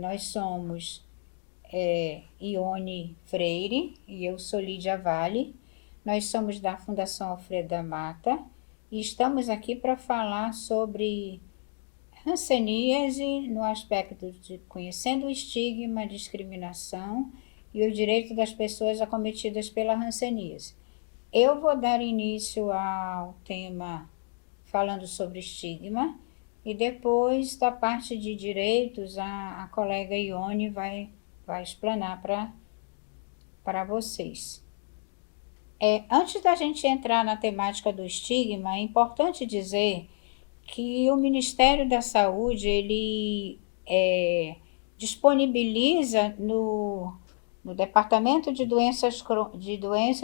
Nós somos Ione Freire e eu sou Lídia Vale. Nós somos da Fundação Alfredo da Mata e estamos aqui para falar sobre hanseníase no aspecto de conhecendo o estigma, a discriminação e o direito das pessoas acometidas pela hanseníase. Eu vou dar início ao tema falando sobre estigma e depois da parte de direitos a colega Ione vai explanar para vocês. Antes da gente entrar na temática do estigma, é importante dizer que o Ministério da Saúde ele disponibiliza no Departamento de Doenças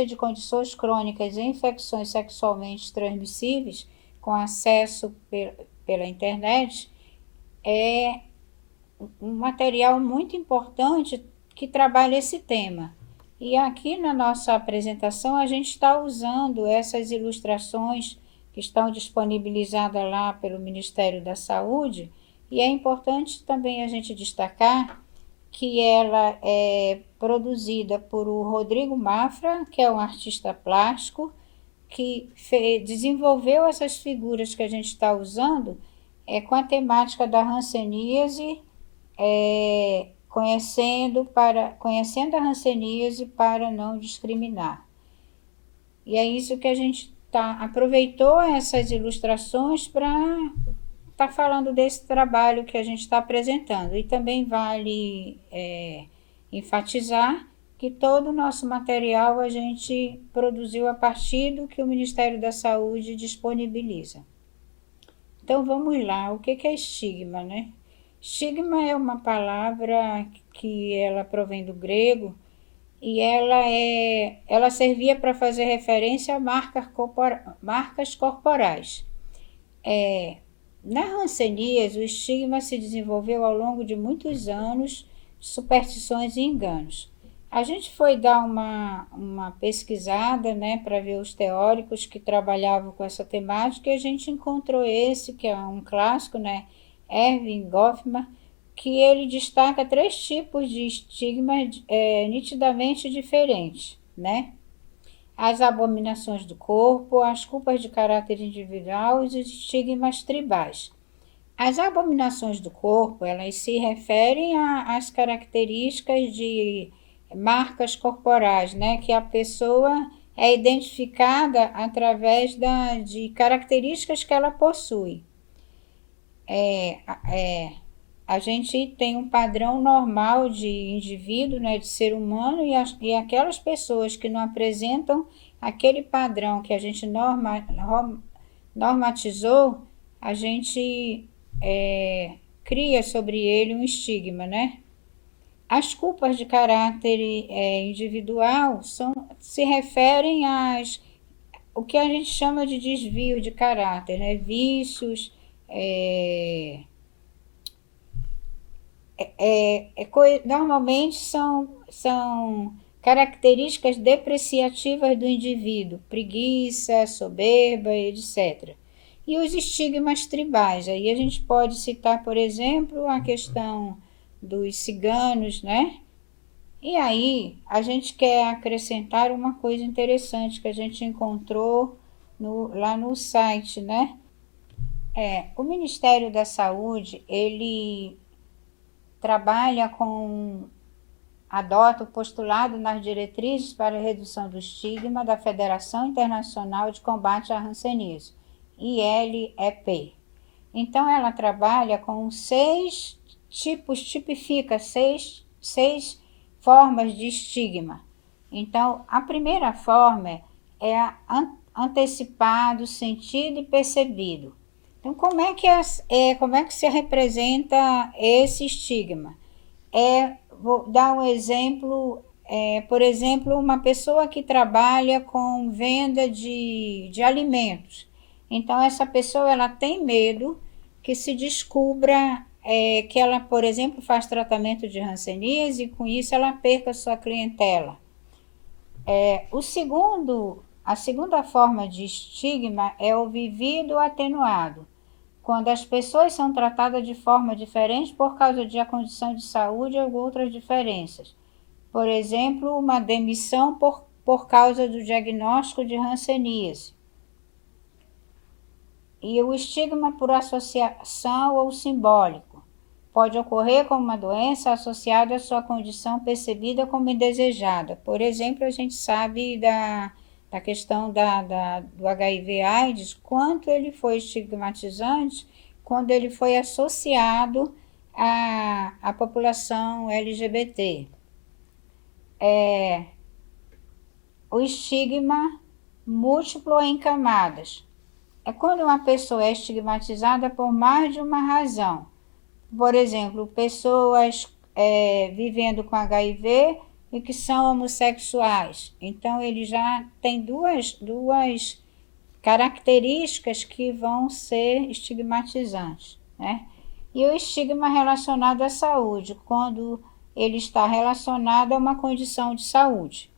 de Condições Crônicas e Infecções Sexualmente Transmissíveis, com acesso pela internet, um material muito importante que trabalha esse tema. E aqui na nossa apresentação a gente está usando essas ilustrações que estão disponibilizadas lá pelo Ministério da Saúde, e é importante também a gente destacar que ela é produzida por o Rodrigo Mafra, que é um artista plástico, que desenvolveu essas figuras que a gente está usando com a temática da hanseníase, conhecendo a hanseníase para não discriminar. E é isso que a gente aproveitou essas ilustrações para estar falando desse trabalho que a gente está apresentando. E também vale enfatizar que todo o nosso material a gente produziu a partir do que o Ministério da Saúde disponibiliza. Então vamos lá, o que é estigma, né? Estigma é uma palavra que ela provém do grego e ela servia para fazer referência a marcas corporais. Na hanseníase, o estigma se desenvolveu ao longo de muitos anos de superstições e enganos. A gente foi dar uma pesquisada, né, para ver os teóricos que trabalhavam com essa temática e a gente encontrou esse, que é um clássico, né, Erving Goffman, que ele destaca 3 tipos de estigmas nitidamente diferentes, né? As abominações do corpo, as culpas de caráter individual e os estigmas tribais. As abominações do corpo, elas se referem às características de marcas corporais, né? Que a pessoa é identificada através de características que ela possui. A gente tem um padrão normal de indivíduo, né, de ser humano, e aquelas pessoas que não apresentam aquele padrão que a gente normatizou, a gente cria sobre ele um estigma, né? As culpas de caráter individual se referem o que a gente chama de desvio de caráter, né? Vícios, normalmente são características depreciativas do indivíduo, preguiça, soberba, etc. E os estigmas tribais, aí a gente pode citar, por exemplo, a questão dos ciganos, né? E aí a gente quer acrescentar uma coisa interessante que a gente encontrou lá no site, né? O Ministério da Saúde, ele adota o postulado nas diretrizes para a redução do estigma da Federação Internacional de Combate à Hanseníase, ILEP. Então, ela trabalha com 6 tipos, tipifica 6 formas de estigma. Então, a primeira forma é antecipado, sentido e percebido. Então, como é que se representa esse estigma? Vou dar um exemplo, por exemplo, uma pessoa que trabalha com venda de alimentos. Então, essa pessoa ela tem medo que se descubra que ela, por exemplo, faz tratamento de hanseníase e com isso ela perca sua clientela. A segunda forma de estigma é o vivido atenuado. quando as pessoas são tratadas de forma diferente por causa de a condição de saúde ou outras diferenças. Por exemplo, uma demissão por causa do diagnóstico de hanseníase. E o estigma por associação ou simbólico pode ocorrer como uma doença associada à sua condição percebida como indesejada. Por exemplo, a gente sabe da questão do HIV/AIDS, quanto ele foi estigmatizante quando ele foi associado à população LGBT. O estigma múltiplo em camadas. É quando uma pessoa é estigmatizada por mais de uma razão. Por exemplo, pessoas vivendo com HIV e que são homossexuais. Então, ele já tem duas características que vão ser estigmatizantes, né? E o estigma relacionado à saúde, quando ele está relacionado a uma condição de saúde.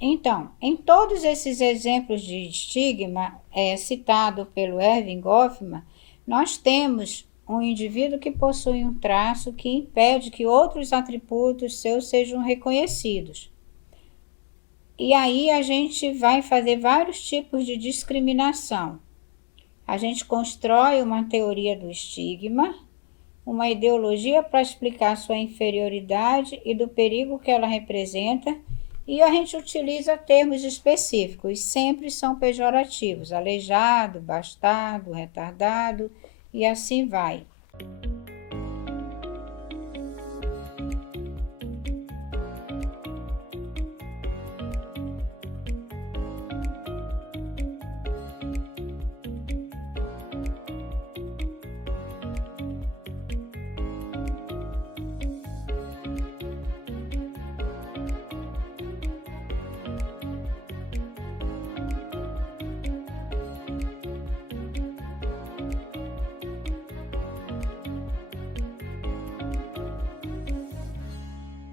Então, em todos esses exemplos de estigma citado pelo Erving Goffman, nós temos um indivíduo que possui um traço que impede que outros atributos seus sejam reconhecidos. E aí a gente vai fazer vários tipos de discriminação. A gente constrói uma teoria do estigma, uma ideologia para explicar sua inferioridade e do perigo que ela representa, e a gente utiliza termos específicos, sempre são pejorativos, aleijado, bastardo, retardado, e assim vai.